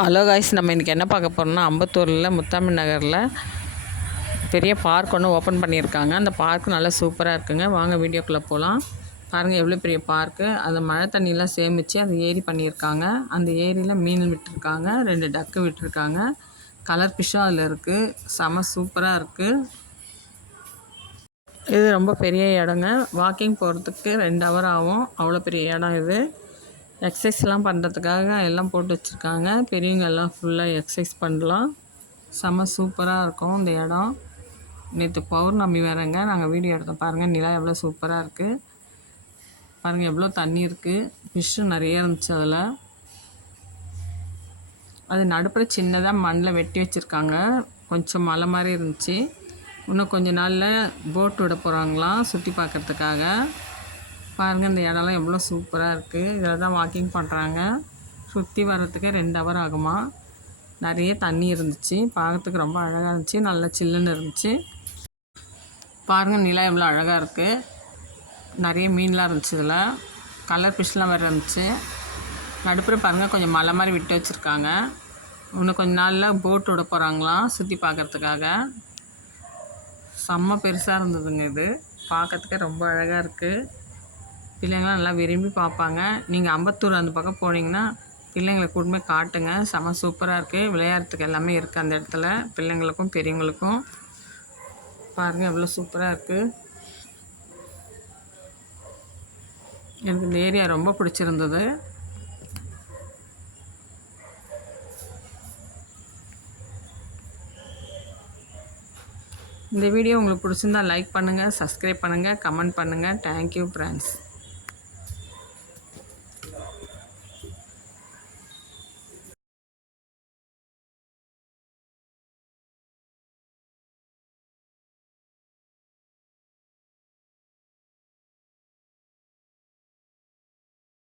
Hello guys, நம்ம இன்றைக்கி என்ன பார்க்க போகிறோம்னா, அம்பத்தூரில் முத்தாமி நகரில் பெரிய பார்க் ஒன்று ஓப்பன் பண்ணியிருக்காங்க. அந்த பார்க் நல்லா சூப்பராக இருக்குங்க. வாங்க வீடியோக்குள்ளே போகலாம். பாருங்கள் எவ்வளோ பெரிய பார்க்கு. அந்த மழை தண்ணியெலாம் சேமித்து அந்த ஏரி பண்ணியிருக்காங்க. அந்த ஏரியில் மீன் விட்டுருக்காங்க, 2 டக்கு விட்டுருக்காங்க. கலர் ஃபிஷ்ஷும் அதில் இருக்குது. செம சூப்பராக இருக்குது. இது ரொம்ப பெரிய இடங்க. வாக்கிங் போகிறதுக்கு 2 ஹவர் ஆகும். அவ்வளோ பெரிய இடம் இது. எக்ஸசைஸ்லாம் பண்ணுறதுக்காக எல்லாம் போட்டு வச்சுருக்காங்க. பெரியவங்க எல்லாம் ஃபுல்லாக எக்ஸசைஸ் பண்ணலாம். செம்ம சூப்பராக இருக்கும் இந்த இடம். நேற்று பௌர்ணமி வேறங்க. நாங்கள் வீடியோ எடுத்தோம். பாருங்கள் நிலா எவ்வளோ சூப்பராக இருக்குது. பாருங்கள் எவ்வளோ தண்ணி இருக்குது. ஃபிஷ்ஷு நிறைய இருந்துச்சு அதில். அது நடுப்புற சின்னதாக மண்ணில் வெட்டி வச்சுருக்காங்க. கொஞ்சம் மலை மாதிரி இருந்துச்சு. இன்னும் கொஞ்சம் நாளில் போட் விட போகிறாங்களாம் சுற்றி பார்க்குறதுக்காக. பாருங்கள் இந்த இடம்லாம் எவ்வளோ சூப்பராக இருக்குது. இதில் தான் வாக்கிங் பண்ணுறாங்க. சுற்றி வர்றதுக்கு 2 ஹவர் ஆகுமா. நிறைய தண்ணி இருந்துச்சு. பார்க்கறதுக்கு ரொம்ப அழகாக இருந்துச்சு. நல்லா சில்லுன்னு இருந்துச்சு. பாருங்கள் நிலா எவ்வளோ அழகாக இருக்குது. நிறைய மீன்லாம் இருந்துச்சு. இதில் கலர் ஃபிஷ்லாம் வேறு இருந்துச்சு. நடுப்புற பாருங்கள் கொஞ்சம் மலை மாதிரி விட்டு வச்சுருக்காங்க. இன்னும் கொஞ்ச நாளில் போட் விட போகிறாங்களாம் சுற்றி பார்க்குறதுக்காக. செம்ம பெருசாக இருந்ததுங்க. இது பார்க்கறதுக்கே ரொம்ப அழகாக இருக்குது. பிள்ளைங்களாம் நல்லா விரும்பி பார்ப்பாங்க. நீங்கள் அம்பத்தூர் அந்த பக்கம் போனீங்கன்னா பிள்ளைங்களை கூடமே காட்டுங்க. செம சூப்பராக இருக்குது. விளையாடுறதுக்கு எல்லாமே இருக்குது அந்த இடத்துல, பிள்ளைங்களுக்கும் பெரியவங்களுக்கும். பாருங்கள் எவ்வளோ சூப்பராக இருக்குது. எனக்கு இந்த ஏரியா ரொம்ப பிடிச்சிருந்தது. இந்த வீடியோ உங்களுக்கு பிடிச்சிருந்தா லைக் பண்ணுங்கள், சப்ஸ்கிரைப் பண்ணுங்கள், கமெண்ட் பண்ணுங்கள். Thank you friends.